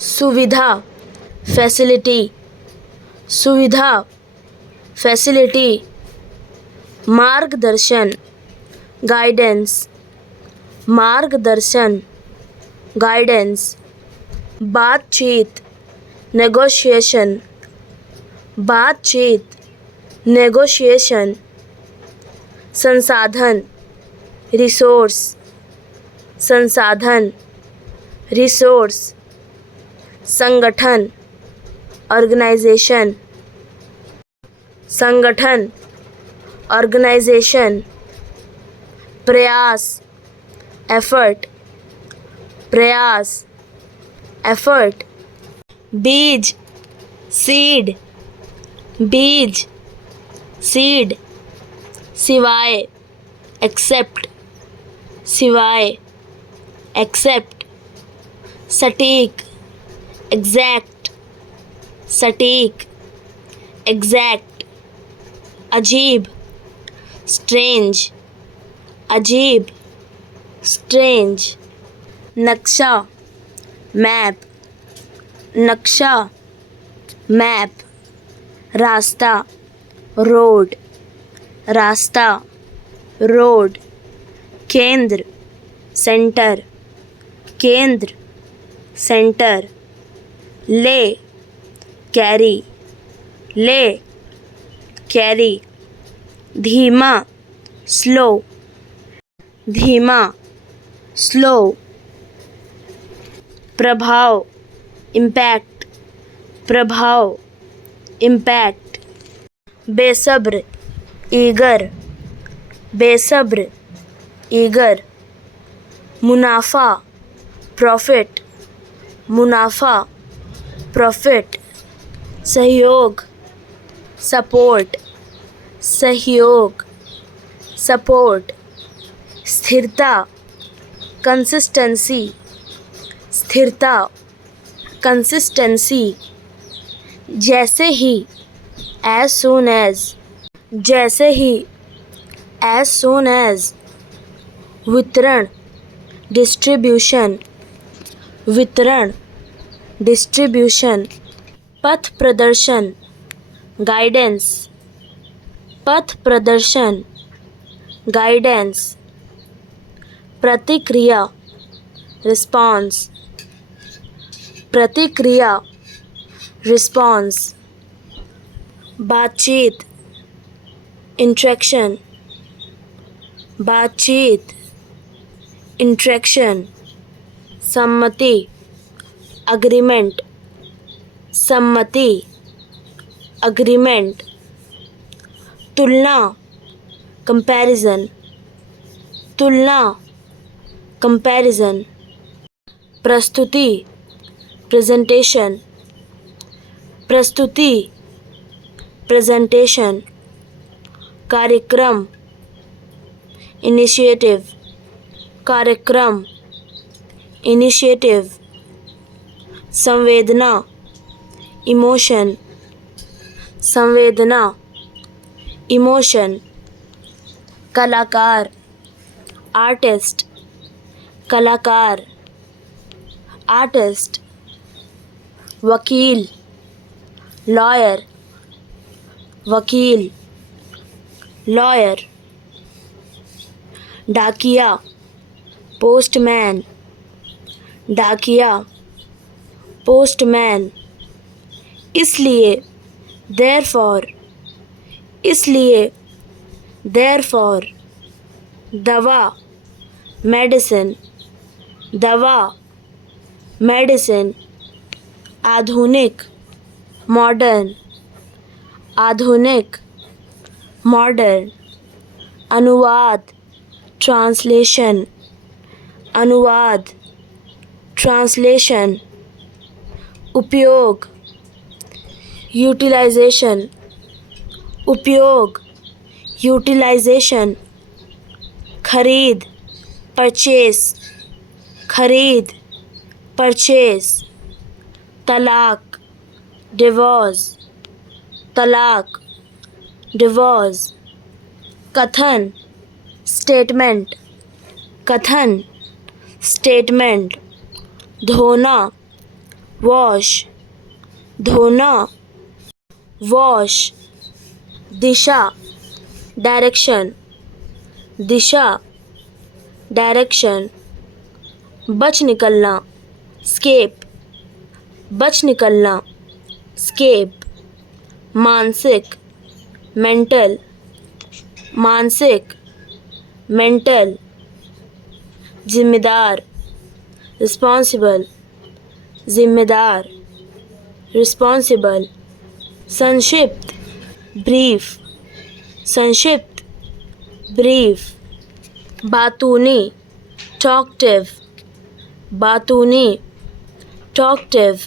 सुविधा फैसिलिटी, सुविधा फैसिलिटी। मार्गदर्शन गाइडेंस, मार्गदर्शन गाइडेंस। बातचीत नेगोशिएशन, बातचीत नेगोशिएशन। संसाधन रिसोर्स, संसाधन रिसोर्स। संगठन ऑर्गेनाइजेशन, संगठन ऑर्गेनाइजेशन। प्रयास एफर्ट, प्रयास एफर्ट। बीज सीड, बीज सीड। सिवाय एक्सेप्ट, सिवाय एक्सेप्ट। सटीक एग्जैक्ट, सटीक एग्जैक्ट। अजीब स्ट्रेंज, अजीब स्ट्रेंज। नक्शा मैप, नक्शा मैप। रास्ता रोड, रास्ता रोड। केंद्र सेंटर, केंद्र सेंटर। ले कैरी, ले कैरी। धीमा स्लो, धीमा स्लो। प्रभाव इम्पैक्ट, प्रभाव इम्पैक्ट। बेसब्र ईगर, बेसब्र ईगर। मुनाफा प्रॉफिट, मुनाफा प्रॉफिट। सहयोग सपोर्ट, सहयोग सपोर्ट। स्थिरता कंसिस्टेंसी, स्थिरता कंसिस्टेंसी। जैसे ही एज सून एज, जैसे ही एज सून एज। वितरण डिस्ट्रीब्यूशन, वितरण डिस्ट्रीब्यूशन। पथ प्रदर्शन गाइडेंस, पथ प्रदर्शन गाइडेंस। प्रतिक्रिया रिस्पॉन्स, प्रतिक्रिया रिस्पॉन्स। बातचीत इंटरेक्शन, बातचीत इंटरेक्शन। सम्मति अग्रीमेंट, सम्मति अग्रीमेंट। तुलना कंपैरिजन, तुलना कंपैरिजन। प्रस्तुति प्रेजेंटेशन, प्रस्तुति प्रेजेंटेशन। कार्यक्रम इनिशिएटिव, कार्यक्रम इनिशिएटिव। संवेदना इमोशन, संवेदना इमोशन। कलाकार आर्टिस्ट, कलाकार आर्टिस्ट। वकील लॉयर, वकील लॉयर। डाकिया पोस्टमैन, डाकिया पोस्टमैन। इसलिए देयरफॉर, इसलिए देयरफॉर। दवा मेडिसिन, दवा मेडिसिन। आधुनिक मॉडर्न, आधुनिक मॉडर्न। अनुवाद ट्रांसलेशन, अनुवाद ट्रांसलेशन। उपयोग यूटिलाइजेशन, उपयोग यूटिलाइजेशन। खरीद परचेस, खरीद परचेस। तलाक डिवोर्स, तलाक डिवोर्स। कथन स्टेटमेंट, कथन स्टेटमेंट। धोना वॉश धोना, वॉश दिशा डायरेक्शन, दिशा डायरेक्शन बच निकलना, स्केप बच निकलना, स्केप मानसिक मेंटल, मानसिक मेंटल जिम्मेदार रिस्पॉन्सिबल, जिम्मेदार रिस्पॉन्सिबल संक्षिप्त ब्रीफ, संक्षिप्त ब्रीफ बातूनी टॉकटिव, बातूनी टॉकटिव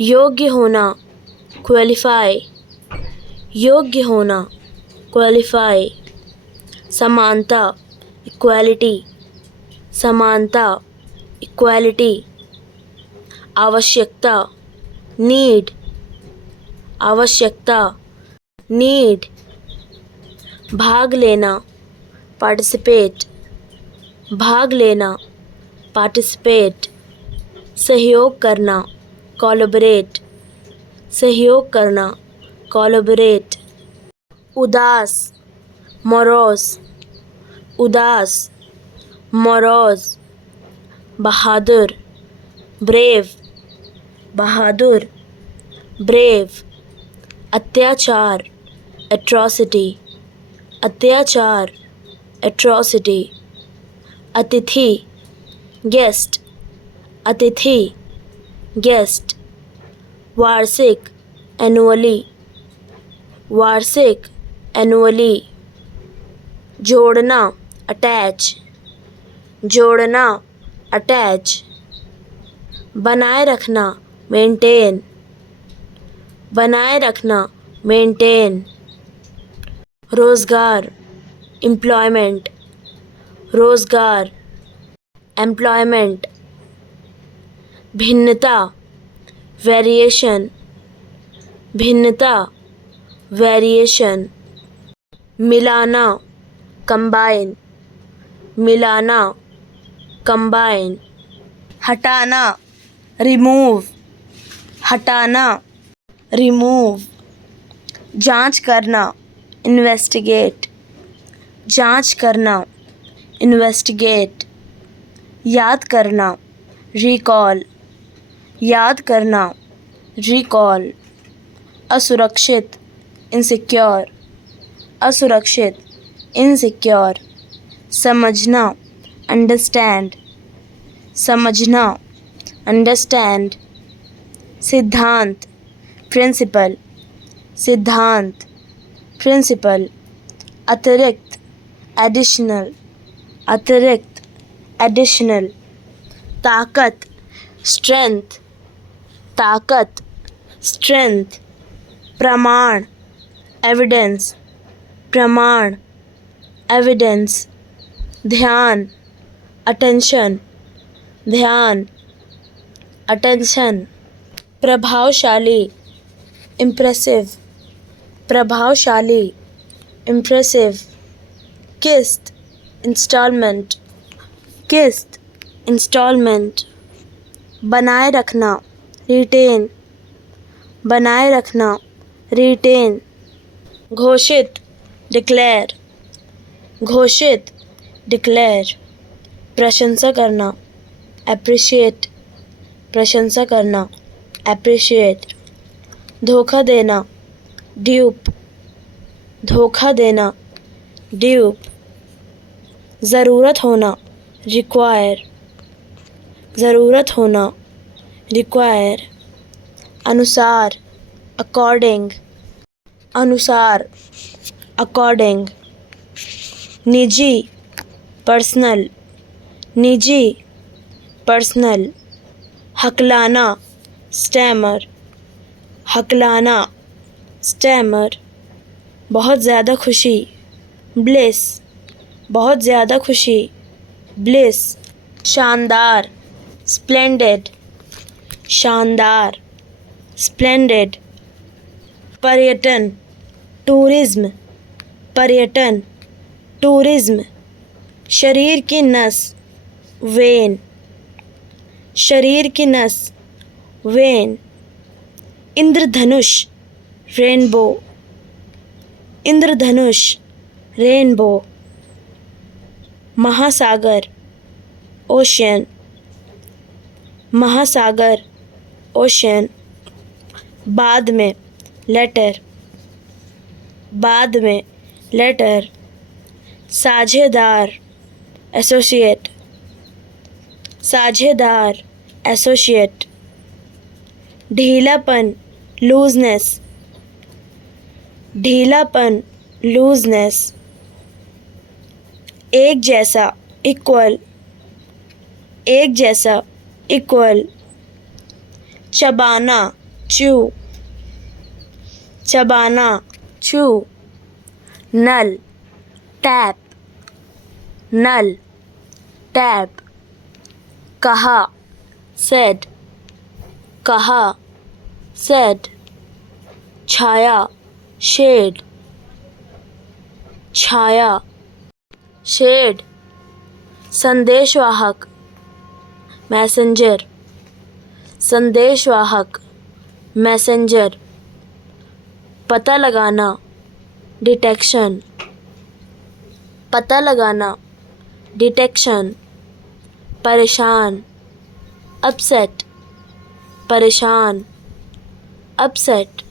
योग्य होना, क्वालिफाई, योग्य होना, क्वालिफाई समानता इक्वालिटी, समानता इक्वालिटी आवश्यकता नीड, आवश्यकता नीड भाग लेना पार्टिसिपेट, भाग लेना पार्टिसिपेट सहयोग करना कोलैबोरेट, सहयोग करना कोलैबोरेट उदास मोरोस, उदास मोरोस बहादुर ब्रेव, बहादुर ब्रेव अत्याचार एट्रॉसिटी, अत्याचार एट्रॉसिटी अतिथि गेस्ट, अतिथि गेस्ट वार्षिक एनुअली, वार्षिक एनुअली जोड़ना अटैच, जोड़ना अटैच बनाए रखना मेंटेन, बनाए रखना मेंटेन रोज़गार एम्प्लॉयमेंट, रोज़गार एम्प्लॉयमेंट भिन्नता वेरिएशन, भिन्नता वेरिएशन मिलाना कंबाइन, मिलाना कंबाइन हटाना रिमूव, हटाना रिमूव जांच करना इन्वेस्टिगेट, जांच करना इन्वेस्टिगेट याद करना रिकॉल, याद करना रिकॉल असुरक्षित इनसिक्योर, असुरक्षित इनसिक्योर समझना अंडरस्टैंड, समझना अंडरस्टैंड सिद्धांत प्रिंसिपल, सिद्धांत प्रिंसिपल अतिरिक्त एडिशनल, अतिरिक्त एडिशनल ताकत स्ट्रेंथ, ताकत स्ट्रेंथ प्रमाण एविडेंस, प्रमाण एविडेंस ध्यान अटेंशन, ध्यान अटेंशन प्रभावशाली इम्प्रेसिव, प्रभावशाली इम्प्रेसिव किस्त इंस्टॉलमेंट, किस्त इंस्टॉलमेंट बनाए रखना रिटेन, बनाए रखना रिटेन घोषित डिक्लेयर, घोषित डिक्लेयर प्रशंसा करना एप्रिशिएट, प्रशंसा करना एप्रिशिएट धोखा देना ड्यूप, धोखा देना ड्यूप ज़रूरत होना रिक्वायर, ज़रूरत होना रिक्वायर अनुसार अकॉर्डिंग, अनुसार अकॉर्डिंग निजी पर्सनल, निजी पर्सनल हकलाना स्टैमर, हकलाना स्टैमर बहुत ज़्यादा खुशी ब्लिस, बहुत ज़्यादा खुशी ब्लिस शानदार स्प्लेंडेड, शानदार स्प्लेंडेड पर्यटन टूरिज्म, पर्यटन टूरिज्म शरीर की नस वेन, शरीर की नस when, Indradhanush, rainbow, Indradhanush, rainbow, महासागर, ओशियन, महासागर, ओशियन, बाद में, लेटर, बाद में, लेटर, साझेदार, एसोसिएट, साझेदार, एसोसिएट, ढीलापन, लूजनेस, ढीलापन, लूजनेस, एक जैसा, इक्वल, एक जैसा, इक्वल, चबाना, च्यू, चबाना, च्यू, नल, टैप, नल, टैप, कहा, सेड, कहा, सेड, छाया, शेड, छाया, शेड, संदेशवाहक, मैसेंजर, संदेशवाहक, मैसेंजर, पता लगाना, डिटेक्शन, पता लगाना, डिटेक्शन, परेशान, अपसेट, परेशान, अपसेट,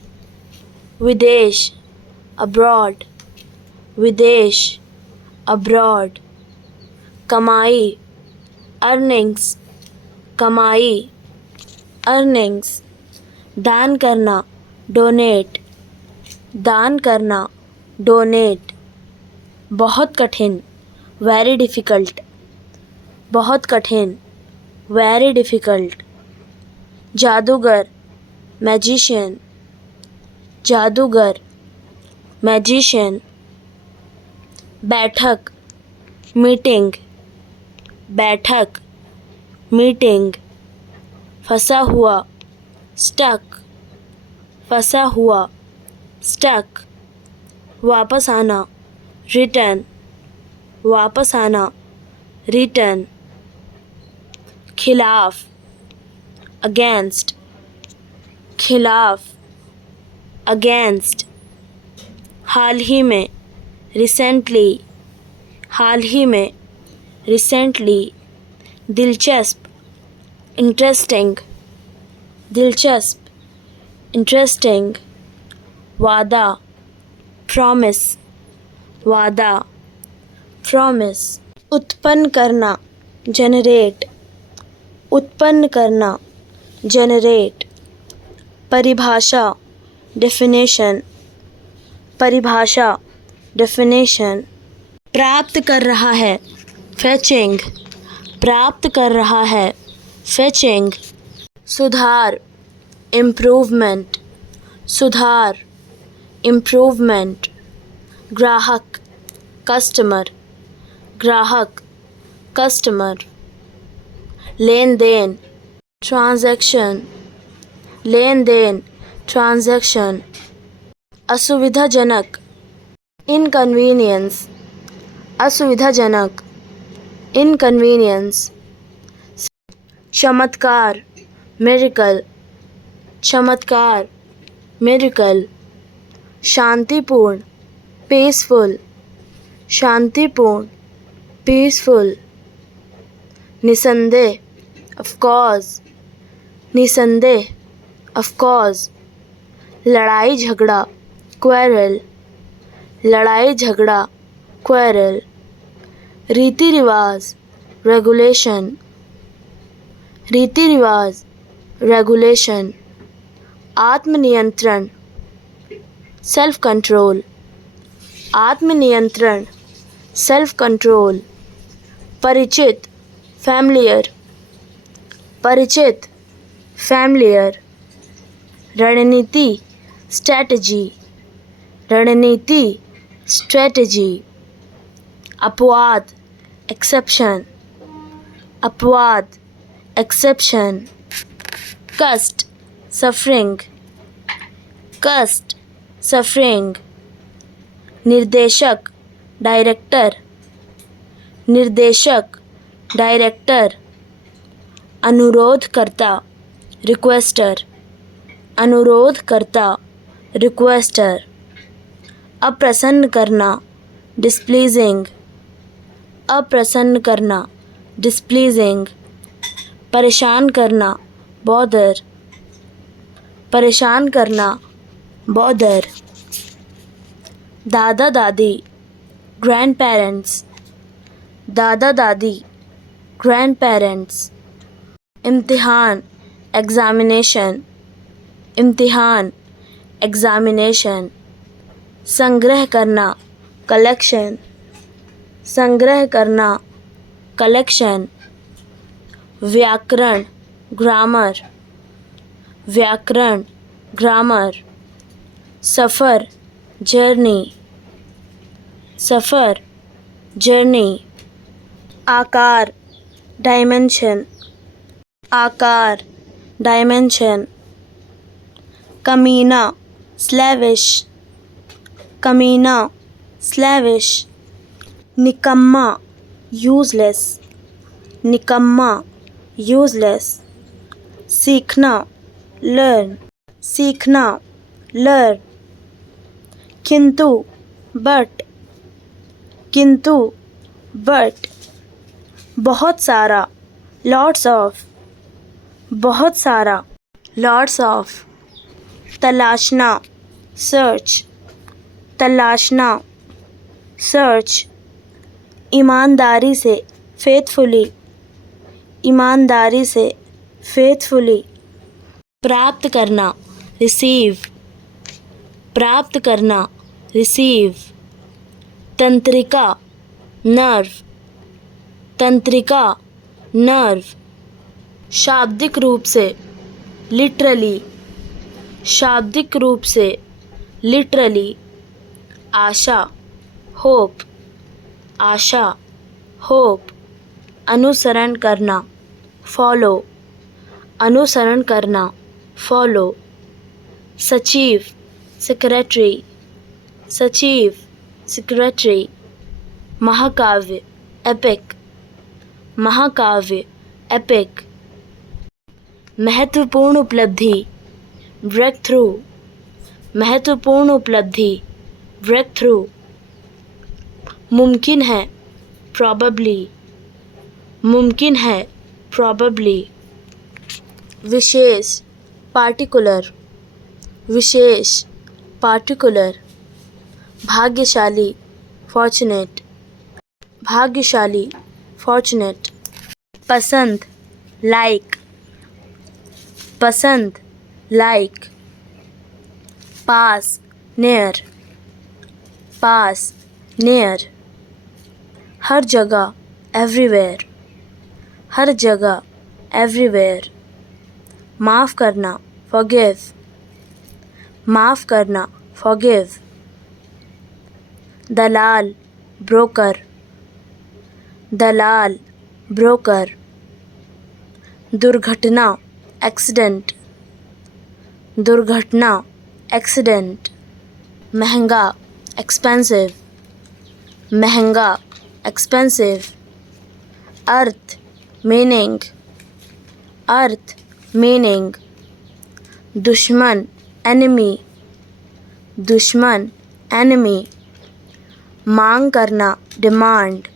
विदेश, अब्रॉड, विदेश, अब्रॉड, कमाई, अर्निंग्स, कमाई, अर्निंग्स, दान करना, डोनेट, दान करना, डोनेट, बहुत कठिन, वेरी डिफ़िकल्ट, बहुत कठिन, वेरी डिफ़िकल्ट, जादूगर, मैजिशियन, जादूगर, मैजिशियन, बैठक, मीटिंग, बैठक, मीटिंग, फंसा हुआ, स्टक, फंसा हुआ, स्टक, वापस आना, रिटर्न, वापस आना, रिटर्न, खिलाफ, अगेंस्ट, खिलाफ, अगेंस्ट, हाल ही में, रिसेंटली, हाल ही में, रिसेंटली, दिलचस्प, इंटरेस्टिंग, दिलचस्प, इंटरेस्टिंग, वादा, प्रॉमिस, वादा, प्रॉमिस, उत्पन्न करना, जनरेट, उत्पन्न करना, जनरेट, परिभाषा, डेफिनेशन, परिभाषा, डेफिनेशन, प्राप्त कर रहा है, फेचिंग, प्राप्त कर रहा है, फेचिंग, सुधार, इम्प्रूवमेंट, सुधार, इम्प्रूवमेंट, ग्राहक, कस्टमर, ग्राहक, कस्टमर, लेन देन, ट्रांजैक्शन, लेन देन, ट्रांजैक्शन, असुविधाजनक, इनकन्वीनियंस, असुविधाजनक, इनकन्वीनियंस, चमत्कार, मिरेकल, चमत्कार, मिरेकल, शांतिपूर्ण, पीसफुल, शांतिपूर्ण, पीसफुल, निसंदेह, ऑफ कोर्स, निसंदेह, ऑफ कोर्स, लड़ाई झगड़ा, क्वेरल, लड़ाई झगड़ा, क्वेरल, रीति रिवाज, रेगुलेशन, रीति रिवाज, रेगुलेशन, आत्मनियंत्रण, सेल्फ कंट्रोल, आत्मनियंत्रण, सेल्फ कंट्रोल, परिचित, फैमिलियर, परिचित, फैमिलियर, रणनीति, स्ट्रैटेजी, रणनीति, स्ट्रैटेजी, अपवाद, एक्सेप्शन, अपवाद, एक्सेप्शन, कष्ट, सफरिंग, कष्ट, सफरिंग, निर्देशक, डायरेक्टर, निर्देशक, डायरेक्टर, अनुरोधकर्ता, रिक्वेस्टर, अनुरोध करता, रिक्वेस्टर। अप्रसन्न करना, डिस्प्लीजिंग, अप्रसन्न करना, डिस्प्लीजिंग। परेशान करना, बॉदर, परेशान करना, बॉदर। दादा दादी, ग्रैंड पेरेंट्स, दादा दादी, ग्रैंड पेरेंट्स। इम्तिहान, एग्जामिनेशन, इम्तिहान, एग्जामिनेशन। संग्रह करना, कलेक्शन, संग्रह करना, कलेक्शन। व्याकरण, ग्रामर, व्याकरण, ग्रामर। सफ़र, जर्नी, सफ़र, जर्नी। आकार, डायमेंशन, आकार, डायमेंशन। कमीना, स्लैविश, कमीना, स्लैविश। निकम्मा, यूज़लेस, निकम्मा, यूज़लेस। सीखना, लर्न, सीखना, लर्न। किंतु, बट, किंतु, बट। बहुत सारा, लॉट्स ऑफ, बहुत सारा, लॉट्स ऑफ। तलाशना, सर्च, तलाशना, सर्च। ईमानदारी से, फेथफुली, ईमानदारी से, फेथफुली। प्राप्त करना, रिसीव, प्राप्त करना, रिसीव। तंत्रिका, नर्व, तंत्रिका, नर्व। शाब्दिक रूप से, लिटरली, शाब्दिक रूप से, लिटरली। आशा, होप, आशा, होप। अनुसरण करना, फॉलो, अनुसरण करना, फॉलो। सचिव, सेक्रेटरी, सचिव, सेक्रेटरी। महाकाव्य, एपिक, महाकाव्य, एपिक। महत्वपूर्ण उपलब्धि, ब्रेक थ्रू, महत्वपूर्ण उपलब्धि, ब्रेक थ्रू। मुमकिन है, प्रॉबेबली, मुमकिन है, प्रॉबेबली। विशेष, पार्टिकुलर, विशेष, पार्टिकुलर। भाग्यशाली, फॉर्चुनेट, भाग्यशाली, फॉर्चुनेट। पसंद, लाइक, पसंद, लाइक। पास, नियर, पास, नियर। हर जगह, एवरीवेयर, हर जगह, एवरीवेयर। माफ़ करना, फॉरगिव, माफ़ करना, फॉरगिव। दलाल, ब्रोकर, दलाल, ब्रोकर। दुर्घटना, एक्सीडेंट, दुर्घटना, एक्सीडेंट। महंगा, एक्सपेंसिव, महंगा, एक्सपेंसिव। अर्थ, मीनिंग, अर्थ, मीनिंग। दुश्मन, एनिमी, दुश्मन, एनिमी। मांग करना, डिमांड,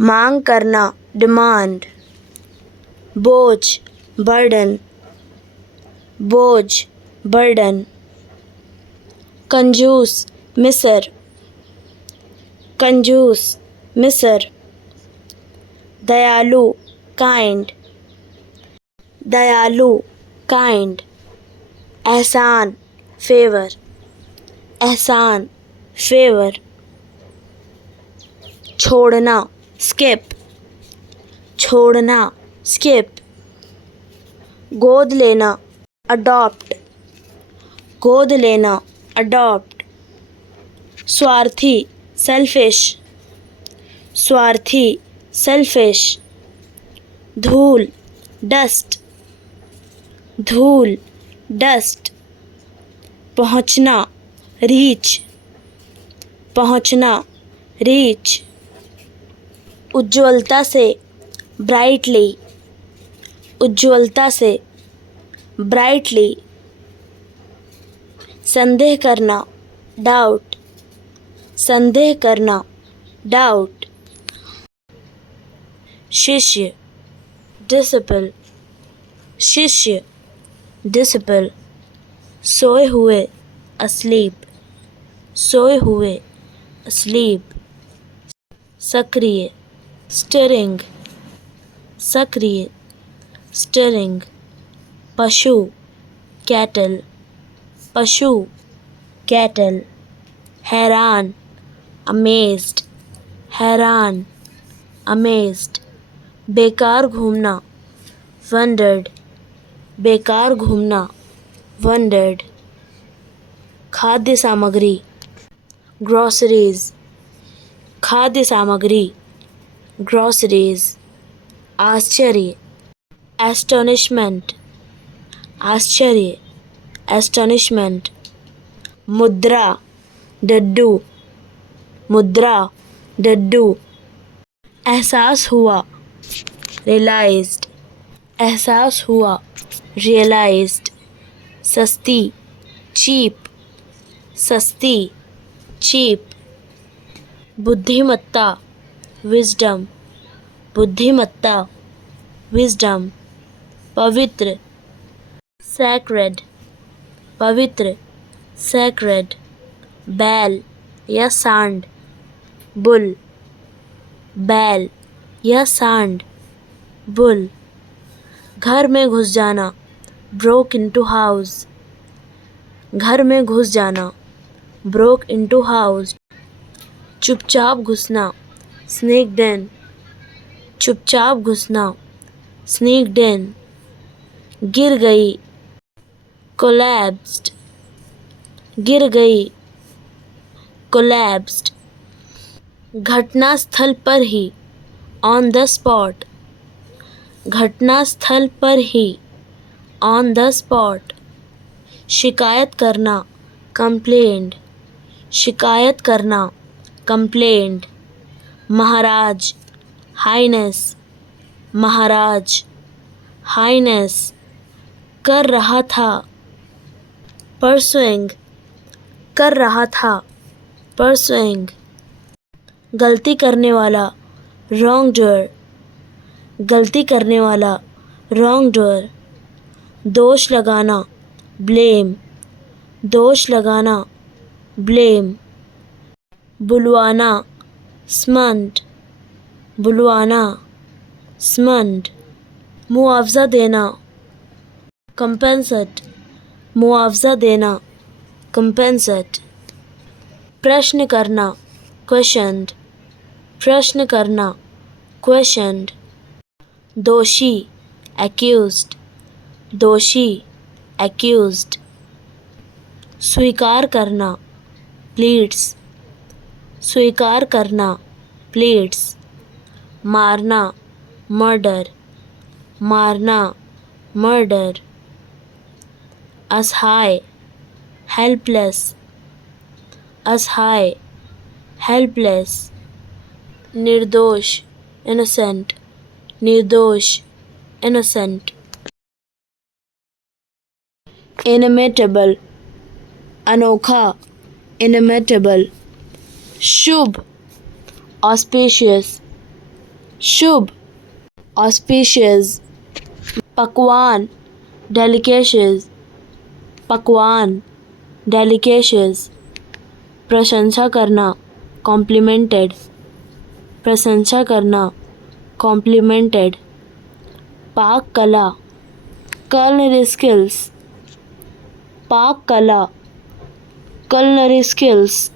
मांग करना, डिमांड। बोझ, बर्डन, बोझ, बर्डन। कंजूस, मिसर, कंजूस, मिसर। दयालु, काइंड, दयालु, काइंड। एहसान, फेवर, एहसान, फेवर। छोड़ना, स्किप, छोड़ना, स्किप। गोद लेना, अडॉप्ट, गोद लेना, अडॉप्ट। स्वार्थी, सेल्फिश, स्वार्थी, सेल्फिश। धूल, डस्ट, धूल, डस्ट। पहुँचना, रीच, पहुँचना, रीच। उज्ज्वलता से, ब्राइटली, उज्ज्वलता से, ब्राइटली, संदेह करना, डाउट, संदेह करना, डाउट। शिष्य, डिसिपल, शिष्य, डिसिपल। सोए हुए, asleep, सोए हुए, asleep। सक्रिय, stirring, सक्रिय, stirring। पशु, cattle, पशु, cattle। हैरान, amazed, हैरान, amazed। बेकार घूमना, wondered, बेकार घूमना, wondered। खाद्य सामग्री, groceries, खाद्य सामग्री, groceries। आश्चर्य, astonishment, आश्चर्य, astonishment। मुद्रा, डड्डू, मुद्रा, डड्डू। एहसास हुआ, realized, एहसास हुआ, realized। सस्ती, cheap, सस्ती, cheap। बुद्धिमत्ता, wisdom, बुद्धिमत्ता, wisdom। पवित्र, sacred, पवित्र, sacred। बैल या सांड, बुल, बैल या सांड, बुल। घर में घुस जाना, broke into house, घर में घुस जाना, broke into house। चुपचाप घुसना, sneaked in, चुपचाप घुसना, sneaked in। गिर गई, collapsed, गिर गई, collapsed। घटना स्थल पर ही, on the spot, घटना स्थल पर ही, on the spot। शिकायत करना, complained, शिकायत करना, complained। महाराज, हाइनेस, महाराज, हाइनेस। कर रहा था, pursuing, कर रहा था, pursuing। गलती करने वाला, wrongdoer, गलती करने वाला, wrongdoer। दोष लगाना, blame, दोष लगाना, blame। बुलवाना, summoned, बुलवाना, summoned। मुआवजा देना, compensate, मुआवजा देना, compensate। प्रश्न करना, questioned, प्रश्न करना, questioned। दोषी, accused, दोषी, accused। स्वीकार करना, pleads, स्वीकार करना, pleads। मारना, murder, मारना, murder। असहाय, helpless, असहाय, helpless। निर्दोष, innocent, निर्दोष, innocent। inimitable, अनोखा, inimitable। शुभ, auspicious, शुभ, auspicious। पकवान, delicacies, पकवान, delicacies। प्रशंसा करना, complimented, प्रशंसा करना, complimented। पाक कला, culinary skills, पाक कला, culinary skills।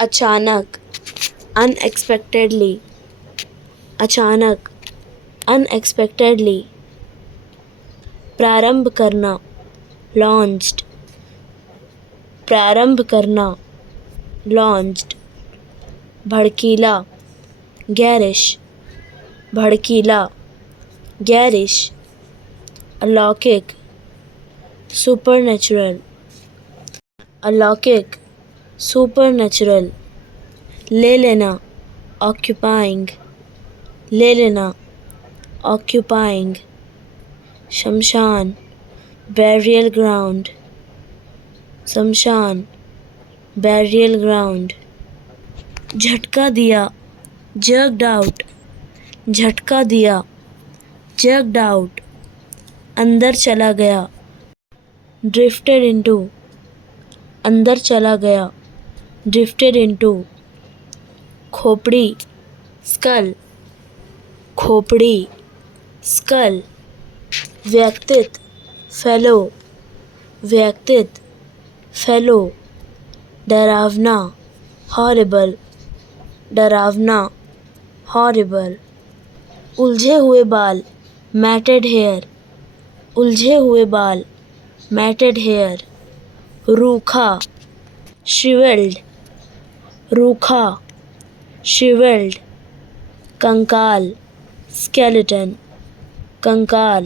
अचानक, unexpectedly, अचानक, unexpectedly। प्रारंभ करना, launched, प्रारंभ करना, launched। भड़कीला, garish, भड़कीला, garish। अलौकिक, supernatural, अलौकिक, supernatural। ले लेना, occupying, ले लेना, occupying। शमशान, burial ground, शमशान, burial ground. झटका दिया, jerked out, झटका दिया, jerked out. अंदर चला गया, drifted into, अंदर चला गया, drifted into. खोपड़ी, skull, खोपड़ी, skull. व्यक्तित्व, fellow, व्यक्तित्व, fellow. डरावना, horrible, डरावना, horrible. उलझे हुए बाल, matted hair, उलझे हुए बाल, matted hair. रूखा, shriveled, रूखा, shriveled. कंकाल, skeleton, कंकाल,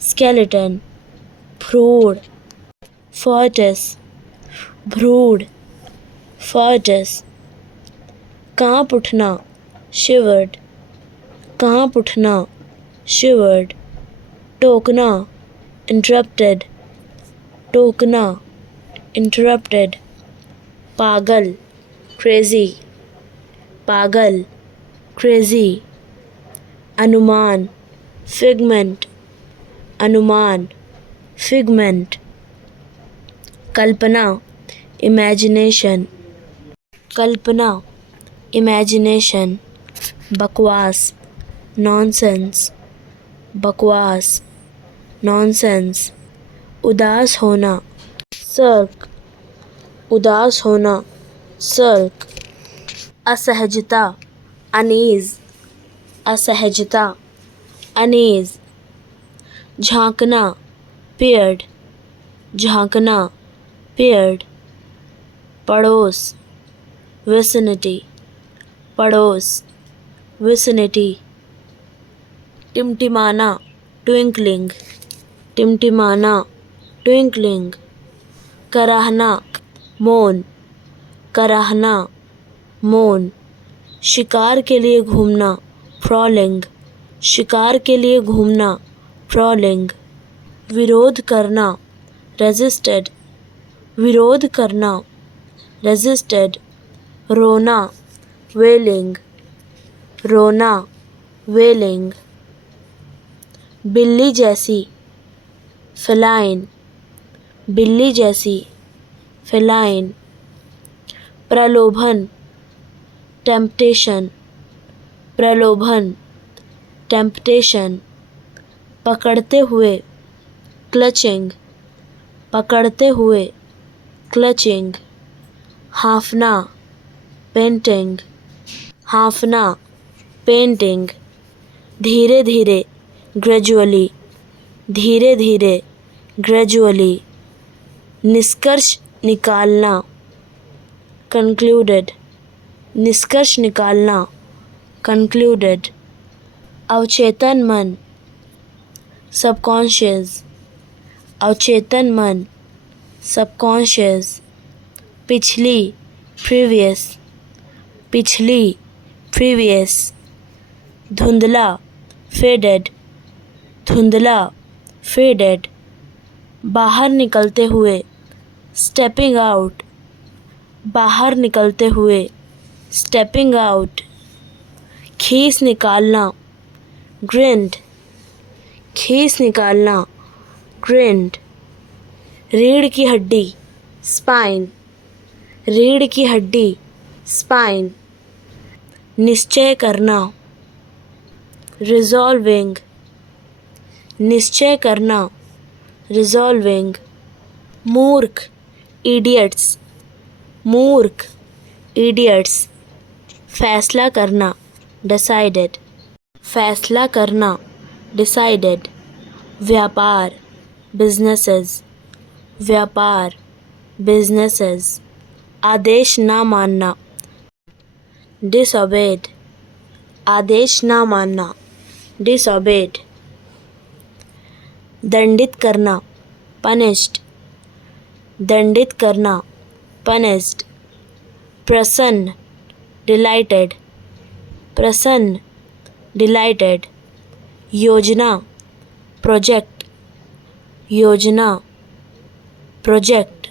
skeleton. भ्रूण, fetus, भ्रूण, fetus. कांप उठना, shivered, कांप उठना, shivered. टोकना, interrupted, टोकना, interrupted. पागल, crazy, पागल, crazy. अनुमान, figment, अनुमान, figment. कल्पना, imagination, कल्पना, imagination. बकवास, nonsense, बकवास, nonsense. उदास होना, sulk, उदास होना, sulk. असहजता, unease, असहजता, unease. झांकना, peered, झांकना, peered. पड़ोस, vicinity, पड़ोस, vicinity. टिमटिमाना, twinkling, टिमटिमाना, twinkling. कराहना, moan, कराहना, moan. शिकार के लिए घूमना, prowling, शिकार के लिए घूमना, prowling. विरोध करना, resisted, विरोध करना, resisted. रोना, wailing, रोना, wailing. बिल्ली जैसी, feline, बिल्ली जैसी, feline. प्रलोभन, temptation, प्रलोभन, temptation. पकड़ते हुए, clutching, पकड़ते हुए, clutching. हाँफना, painting, हाँफना, painting. धीरे धीरे, gradually, धीरे धीरे, gradually. निष्कर्ष निकालना, concluded, निष्कर्ष निकालना, concluded. अवचेतन मन, subconscious, अवचेतन मन, subconscious. पिछली, previous, पिछली, previous. धुंधला, faded, धुंधला, faded. बाहर निकलते हुए, stepping out, बाहर निकलते हुए, stepping out. खीस निकालना, grind, खीस निकालना, grind. रीढ़ की हड्डी, spine, रीढ़ की हड्डी, spine. निश्चय करना, resolving, निश्चय करना, resolving. मूर्ख, idiots, मूर्ख, idiots. फैसला करना, decided, फैसला करना, decided. व्यापार, businesses, व्यापार, businesses. आदेश ना मानना, disobeyed, आदेश ना मानना, disobeyed. दंडित करना, punished, दंडित करना, punished. प्रसन्न, delighted, प्रसन्न, delighted. योजना, project, योजना, प्रोजेक्ट,